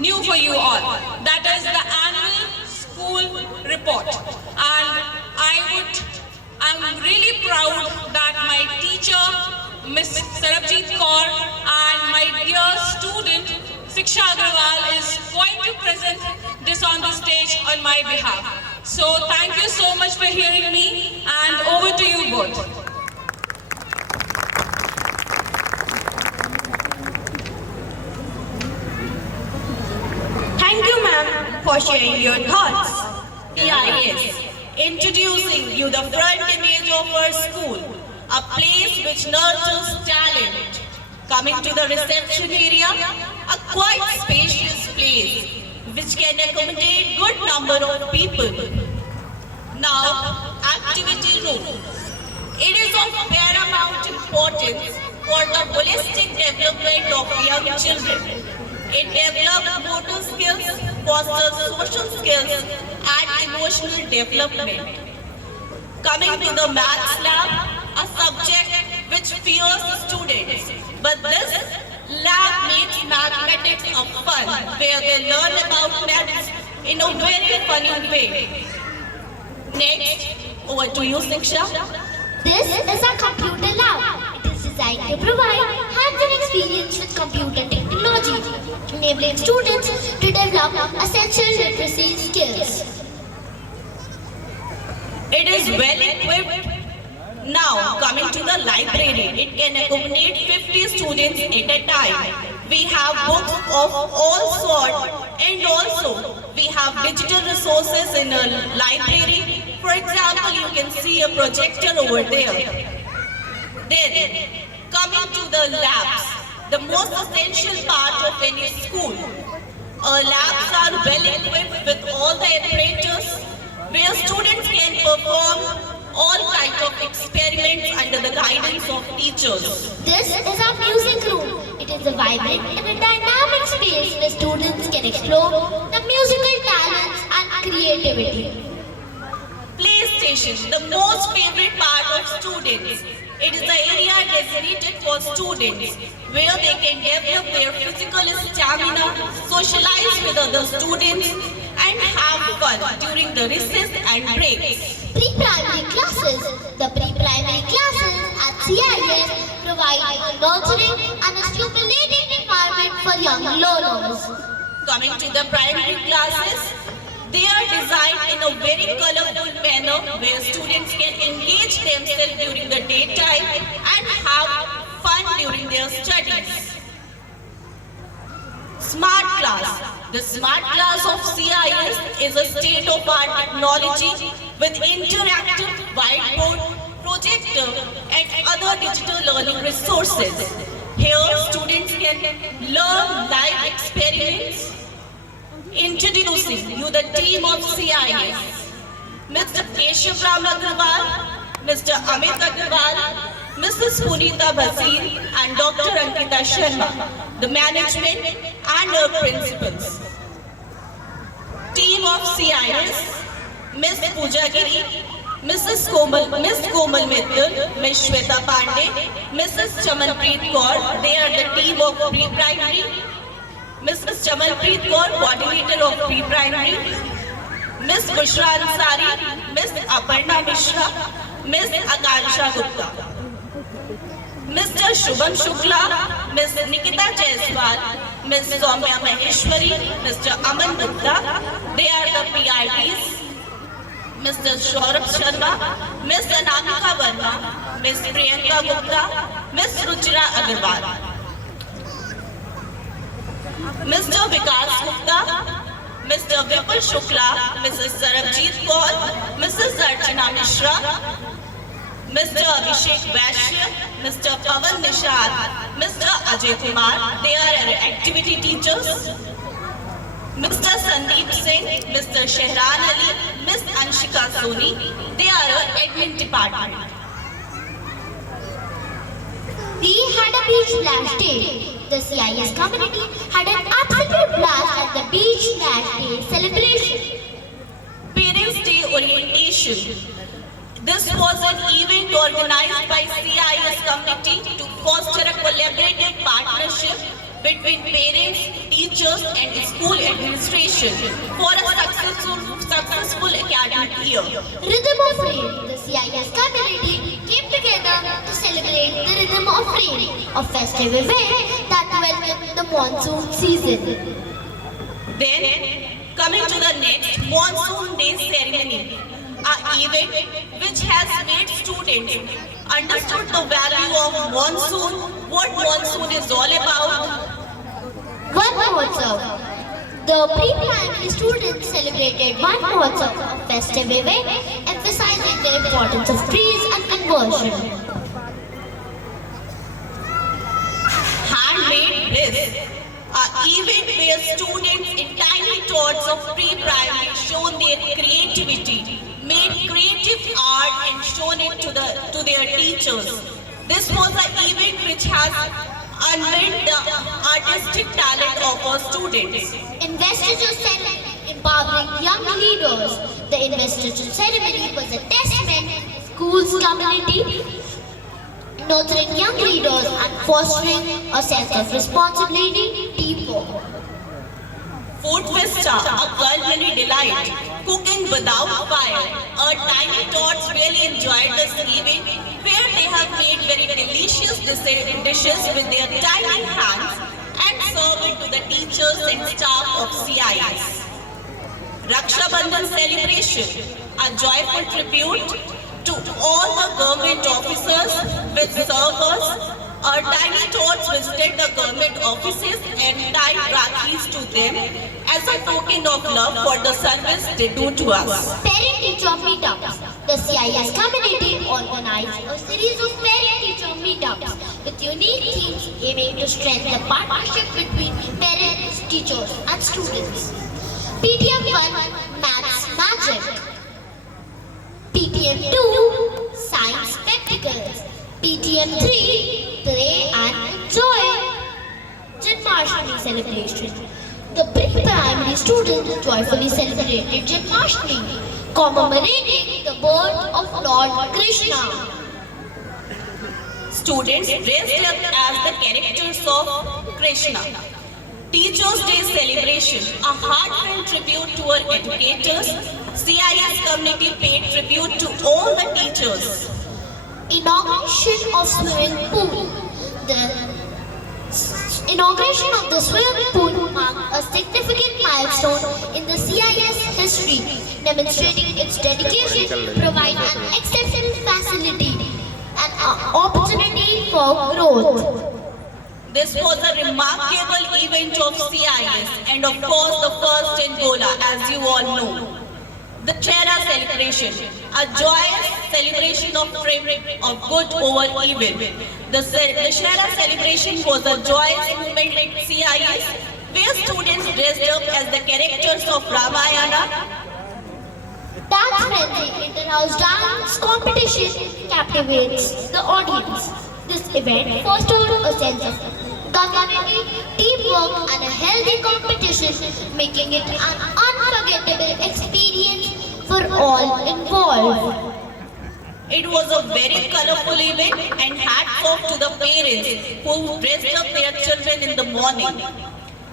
new for you all. That is the annual school report. And I'm really proud that my teacher, Ms. Sarabjit Kaur, and my dear student, Siksha Agarwal, is going to present this on the stage on my behalf. So thank you so much for hearing me, and over to you both. Thank you, ma'am, for sharing your thoughts. CIS, introducing you the front image of our school, a place which nurtures talent. Coming to the reception area, a quite spacious place which can accommodate good number of people. Now, activity room. It is of paramount importance for the holistic development of young children. It develops motor skills, fosters social skills, and emotional development. Coming to the maths lab, a subject which fears students, but this lab makes mathematics a fun, where they learn about maths in a very funny way. Next, over to you, Siksha. This is a computer lab. It is designed to provide hands-on experience with computer technology, enabling students to develop essential literacy skills. It is well equipped. Now, coming to the library, it can accommodate 50 students at a time. We have books of all sorts, and also we have digital resources in a library. For example, you can see a projector over there. Then, coming to the labs, the most essential part of any school. Our labs are well equipped with all the apparatus where students can perform all kinds of experiments under the guidance of teachers. This is our music room. It is a vibrant and a dynamic space where students can explore the musical talents and creativity. PlayStation, the most favorite part of students. It is the area designated for students where they can develop their physical stamina, socialize with other students, and have fun during the recess and breaks. Pre-primary classes. The pre-primary classes at CIS provide a nurturing and a stimulating environment for young learners. Coming to the primary classes, they are designed in a very colorful manner where students can engage themselves during the daytime and have fun during their studies. Smart class. The smart class of CIS is a state-of-art technology with interactive whiteboard, projector, and other digital learning resources. Here, students can learn live experiments. Introducing you the team of CIS, Mr. Keshav Ram Agarwal, Mr. Amit Agarwal, Mrs. Punita Basir, and Dr. Ankita Sharma, the management and our principals. Team of CIS, Ms. Pooja Giri, Miss Komal Mittal, Ms. Shweta Pandey, Mrs. Chamanpreet Kaur, they are the team of pre-primary. Mrs. Chamanpreet Kaur, coordinator of pre-primary, Ms. Bushra Ansari, Ms. Aparna Mishra, Ms. Akansha Gupta, Mr. Shubham Shukla, Ms. Nikita Jaiswal, Ms. Soumya Maheshwari, Mr. Aman Gupta, they are the PITs, Mr. Saurabh Sharma, Ms. Anamika Verma, Ms. Priyanka Gupta, Ms. Ruchira Agarwal, Mr. Vikas Gupta, Mr. Vipul Shukla, Mrs. Sarabjit Kaur, Mrs. Archana Mishra, Mr. Abhishek Vaishya, Mr. Pavan Nishad, Mr. Ajay Kumar, they are our activity teachers, Mr. Sandeep Singh, Mr. Shehran Ali, Ms. Anshika Soni, they are our admin department. We had a beach blast day. The CIS community had an absolute blast at the beach blast day celebration. Parents' Day orientation. This was an event organized by CIS committee to foster a collaborative partnership between parents, teachers and school administration for a successful academic year. Rhythm of Rain. The CIS community came together to celebrate the Rhythm of Rain, a festive event that welcomed the monsoon season. Then, coming to the next Monsoon Day ceremony, an event which has made students understood the value of monsoon, what monsoon is all about. One Mahotsav. The pre-primary students celebrated One Mahotsav, a festive event emphasizing the importance of trees and conversion. Handmade Bliss, an event where students in tiny tots of pre-primary shown their creativity, made creative art and shown it to their teachers. This was an event which has unveiled the artistic talent of our students. Investiture ceremony empowering young leaders. The investiture ceremony was a testament to the school's community, nurturing young leaders and fostering a sense of responsibility, teamwork. Food Vista, a culinary delight, cooking without fire. Our tiny tots really enjoyed this event where they have made very delicious dishes with their tiny hands and serve it to the teachers and staff of CIS. Raksha Bandhan celebration, a joyful tribute to all the government officers with servers. Our tiny tots visited the government offices and tied Rakhis to them as a token of love for the service they do to us. Parent-teacher meetups. The CIS community organized a series of parent-teacher meetups with unique themes aiming to strengthen the partnership between parents, teachers and students. PTM 1 Maths Magic. PTM 2 Science Spectacles. PTM 3 Play and Enjoy. Janmashtami celebration. The pre-primary students joyfully celebrated Janmashtami, commemorating the birth of Lord Krishna. Students dressed up as the characters of Krishna. Teachers' Day celebration, a heartfelt tribute to our educators. CIS community paid tribute to all the teachers. Inauguration of swimming pool. The inauguration of the swimming pool marked a significant milestone in the CIS history, demonstrating its dedication to provide an exceptional facility and opportunity for growth. This was a remarkable event of CIS and of course the first in Gola, as you all know. The Chera celebration, a joyous celebration of good over evil. The Chera celebration was a joyous movement at CIS where students dressed up as the characters of Ramayana. Dance Frenzy Inter-House Dance Competition captivates the audience. This event fostered a sense of community, teamwork and a healthy competition, making it an unforgettable experience for all involved. It was a very colorful event and hats off to the parents who dressed up their children in the morning.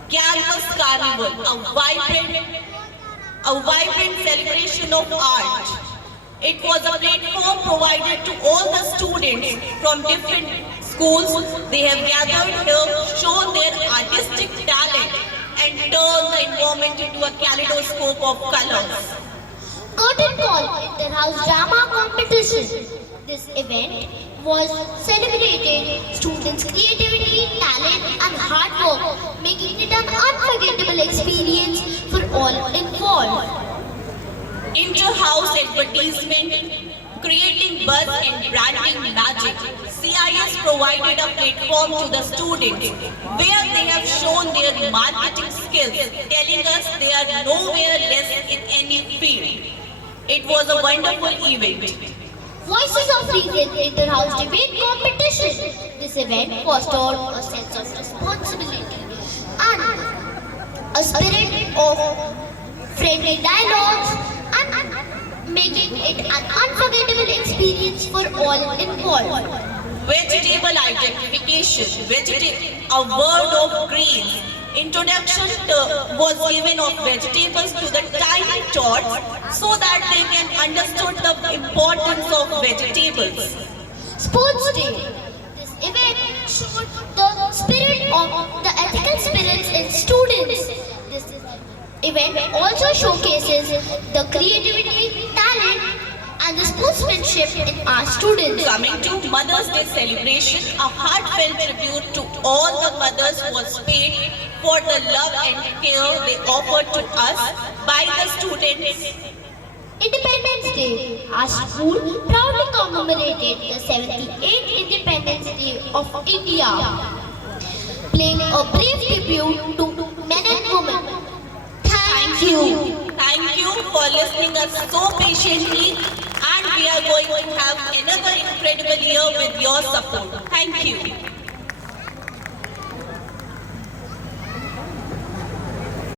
Campus Carnival, a vibrant celebration of art. It was a platform provided to all the students from different schools. They have gathered here, shown their artistic talent and turned the environment into a kaleidoscope of colors. Curtain Call Inter-House Drama Competition. This event was celebrated students' creativity, talent and hard work, making it an unforgettable experience for all involved. Inter-house advertisement, creating buzz and branding magic. CIS provided a platform to the students where they have shown their marketing skills, telling us they are nowhere less in any field. It was a wonderful event. Voices of Reason Inter-House Debate Competition. This event fostered a sense of responsibility and a spirit of friendly dialogues and making it an unforgettable experience for all involved. vegetable identification, a word of greens. Introduction was given of vegetables to the tiny tots so that they can understand the importance of vegetables. Sports Day. This event showed the spirit of the ethical spirits in students. This event also showcases the creativity, talent, and the sportsmanship in our students. Coming to Mother's Day celebration, a heartfelt tribute to all the mothers was paid for the love and care they offered to us by the students. Independence Day. Our school proudly commemorated the 78th Independence Day of India, playing a brave tribute to men and women. Thank you. Thank you for listening us so patiently, and we are going to have another incredible year with your support. Thank you.